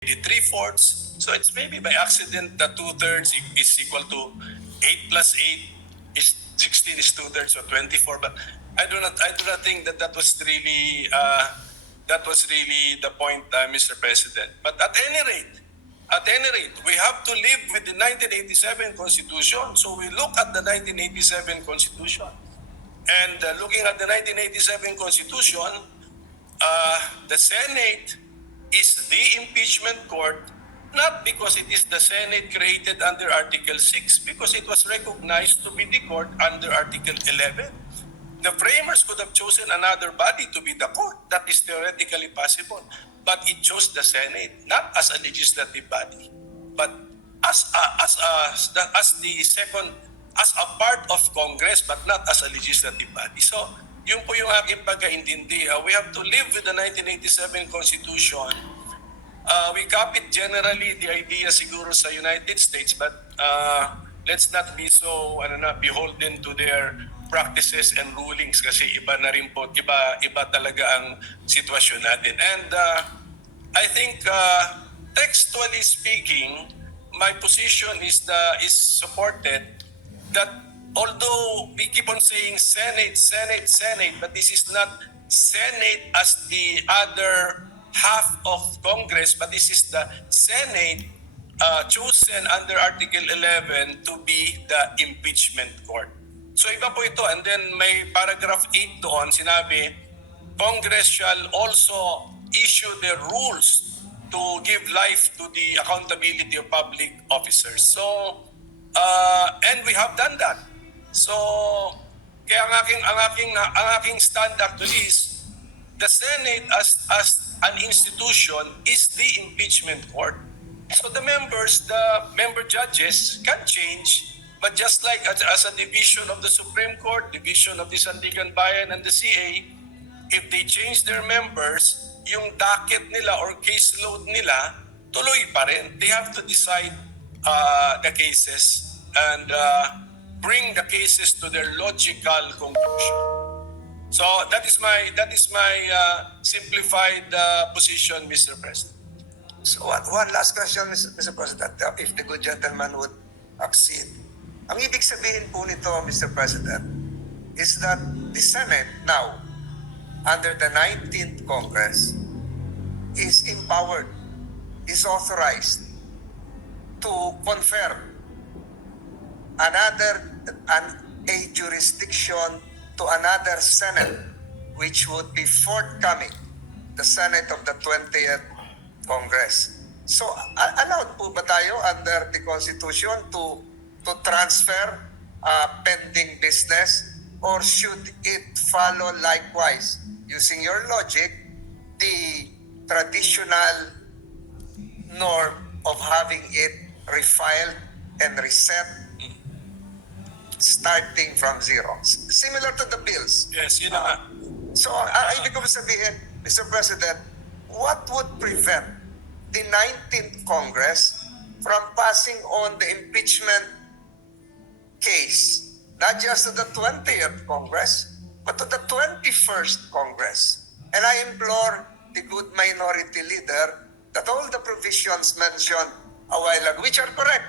the 3/4. So it's maybe by accident that 2/3 is equal to 8 plus 8 is 16 is 2/3, so 24. But I do not think that that was really the point, Mr. President. But at any rate, we have to live with the 1987 Constitution. So we look at the 1987 Constitution. And looking at the 1987 Constitution, the Senate is the impeachment court, not because it is the Senate created under Article 6, because it was recognized to be the court under Article 11. The framers could have chosen another body to be the court. That is theoretically possible. But it chose the Senate, not as a legislative body, but as a part of Congress, but not as a legislative body. So, yun po yung aking pagkaintindi. We have to live with the 1987 Constitution. We copied generally the idea siguro sa United States, but let's not be so beholden to their practices and rulings kasi iba na rin po, iba talaga ang sitwasyon natin. And I think textually speaking, my position is supported that although we keep on saying Senate, but this is not Senate as the other half of Congress, but this is the Senate chosen under Article 11 to be the impeachment court. So iba po ito. And then may paragraph 8 doon, sinabi, Congress shall also issue the rules to give life to the accountability of public officers. So, and we have done that. So, kaya ang aking stand actually is the Senate as an institution is the impeachment court. So the member judges can change. But just like as a division of the Supreme Court, division of the Sandigan Bayan and the CA, if they change their members, yung docket nila or caseload nila, tuloy pa rin. They have to decide the cases and bring the cases to their logical conclusion. So that is my simplified position, Mr. President. So one last question, Mr. President, if the good gentleman would accede. Ang ibig sabihin po nito, Mr. President, is that the Senate now, under the 19th Congress, is empowered, is authorized to confer a jurisdiction to another Senate, which would be forthcoming, the Senate of the 20th Congress. So, allowed po ba tayo under the Constitution to transfer pending business, or should it follow likewise, using your logic, the traditional norm of having it refiled and reset starting from zero? Similar to the bills. Yes, yun na nga. So, ibig ko sabihin, Mr. President, what would prevent the 19th Congress from passing on the impeachment case, not just to the 20th Congress, but to the 21st Congress? And I implore the good minority leader that all the provisions mentioned a while ago, which are correct,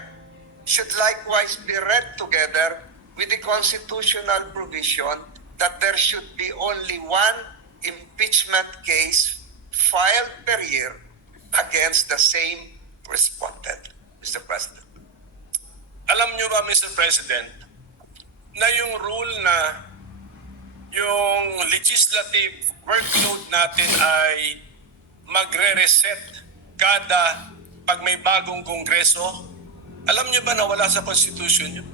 should likewise be read together with the constitutional provision that there should be only one impeachment case filed per year against the same respondent, Mr. President. Alam nyo ba, Mr. President, na yung rule na yung legislative workload natin ay magre-reset pag may bagong kongreso? Alam nyo ba na wala sa Constitution yun?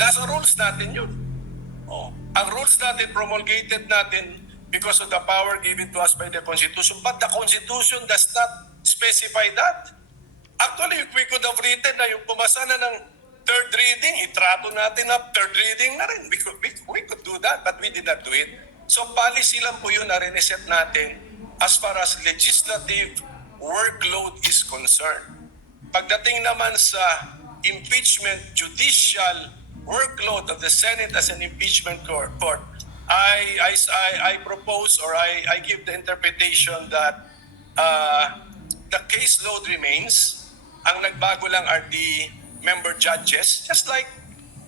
Nasa rules natin yun. Oh. Ang rules natin, promulgated natin because of the power given to us by the Constitution. But the Constitution does not specify that. Actually, we could have written na yung pumasa na ng third reading, itrato natin na third reading na rin. We could do that, but we did not do it. So policy lang po yun na reset natin as far as legislative workload is concerned. Pagdating naman sa impeachment judicial workload of the Senate as an impeachment court, I propose or I give the interpretation that caseload remains. Ang nagbago lang are the member judges. Just like,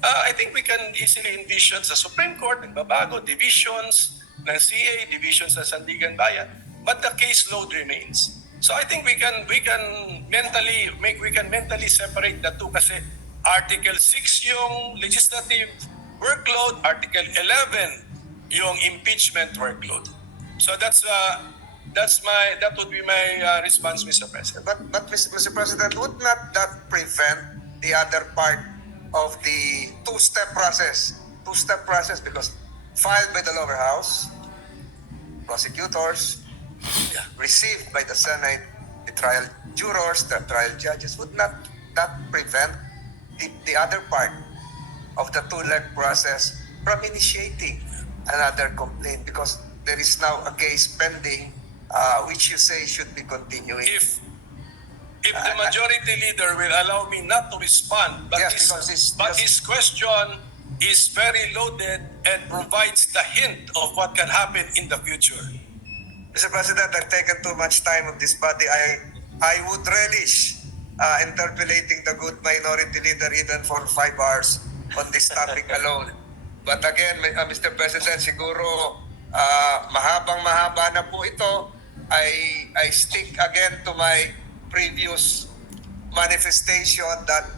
I think we can easily envision sa Supreme Court, nagbabago, divisions ng CA, divisions sa Sandigan Bayan, but the caseload remains. So I think we can mentally separate the two kasi Article 6 yung legislative workload, Article 11 yung impeachment workload. So that would be my response, Mr. President. But Mr. President, would not that prevent the other part of the two-step process? Two-step process because filed by the lower house, prosecutors, received by the Senate, the trial jurors, the trial judges, would not that prevent the other part of the two-leg process from initiating another complaint because there is now a case pending which you say should be continuing? If the majority leader will allow me not to respond, but, Yes, because his question is very loaded and provides the hint of what can happen in the future. Mr. President, I've taken too much time of this body. I would relish interpolating the good minority leader even for 5 hours on this topic alone. But again, Mr. President, siguro mahabang-mahaba na po ito. I stick again to my previous manifestation that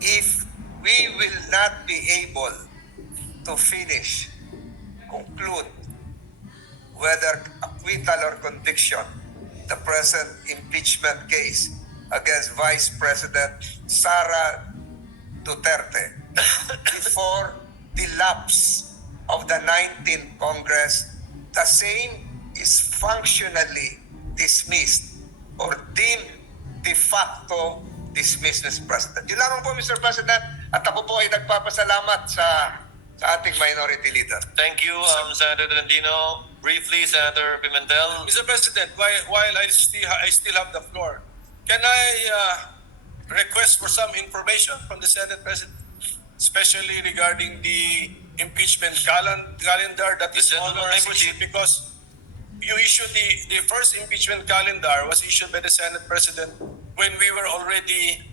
if we will not be able to conclude whether acquittal or conviction, the present impeachment case against Vice President Sara Duterte before the lapse of the 19th Congress, the same is functionally dismissed or deemed de facto dismissed, Mr. President. Yun lamang po, Mr. President, at ako po ay nagpapasalamat sa ating minority leader. Thank you, Senator Tolentino. Briefly, Senator Pimentel. Mr. President, while I still have the floor, can I request for some information from the Senate President, especially regarding the impeachment calendar that is gentleman may proceed. because you issued the first impeachment calendar was issued by the Senate President when we were already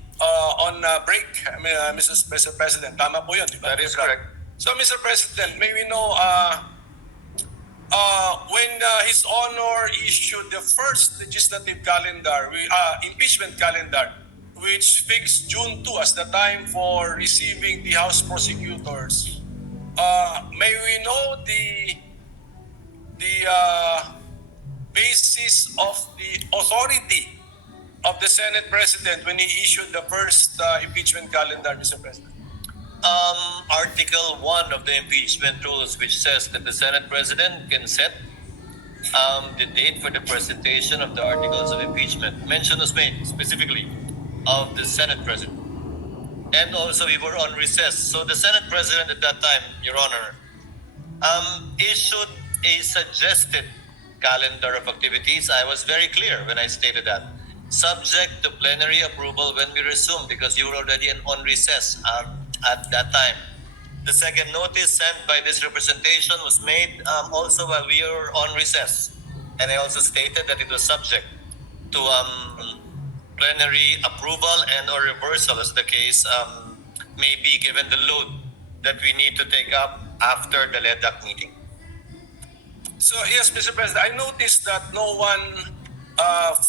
on break, Mr. President. Tama po yun, di ba? That is correct. So, Mr. President, may we know when His Honor issued the first legislative calendar, impeachment calendar, which fixed June 2 as the time for receiving the House prosecutors, may we know the basis of the authority of the Senate President when he issued the first impeachment calendar, Mr. President? Article 1 of the impeachment rules, which says that the Senate President can set the date for the presentation of the articles of impeachment. Mention was made specifically of the Senate President. And also we were on recess. So the Senate President at that time, Your Honor, issued a suggested calendar of activities. I was very clear when I stated that. Subject to plenary approval when we resume because you were already on recess at that time. The second notice sent by this representation was made also while we were on recess. And I also stated that it was subject to plenary approval and or reversal as the case may be given the load that we need to take up after the LEDAC meeting. So yes, Mr. President, I noticed that no one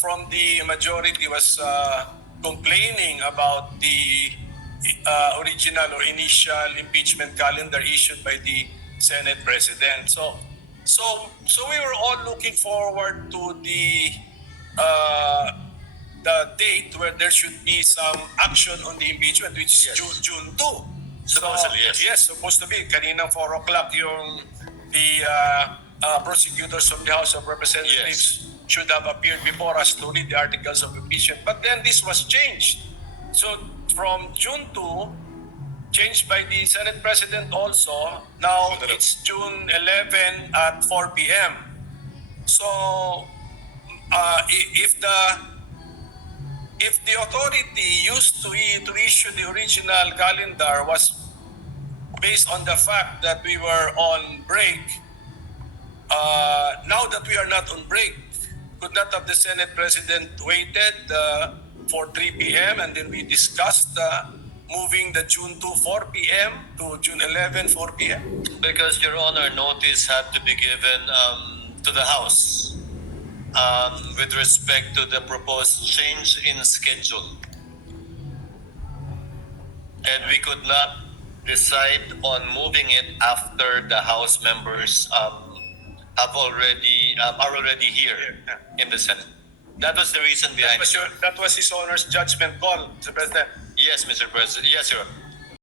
from the majority was complaining about the original or initial impeachment calendar issued by the Senate President. So we were all looking forward to the date where there should be some action on the impeachment, which is Yes. June 2. Supposedly, yes. Yes, supposed to be. Kaninang 4 o'clock yung the prosecutors of the House of Representatives should have appeared before us to read the articles of impeachment. But then this was changed. So from June 2, changed by the Senate President also, now it's June 11 at 4 p.m. So if the authority used to issue the original calendar was based on the fact that we were on break, now that we are not on break, could not have the Senate President waited for 3 p.m. and then we discussed moving the June 2 4 p.m. to June 11 4 p.m.? Because, Your Honor, notice had to be given to the House with respect to the proposed change in schedule. And we could not decide on moving it after the House members are already here in the Senate. That was the reason behind it. That was his Honor's judgment call, Mr. President. Yes, Mr. President. Yes, Your Honor.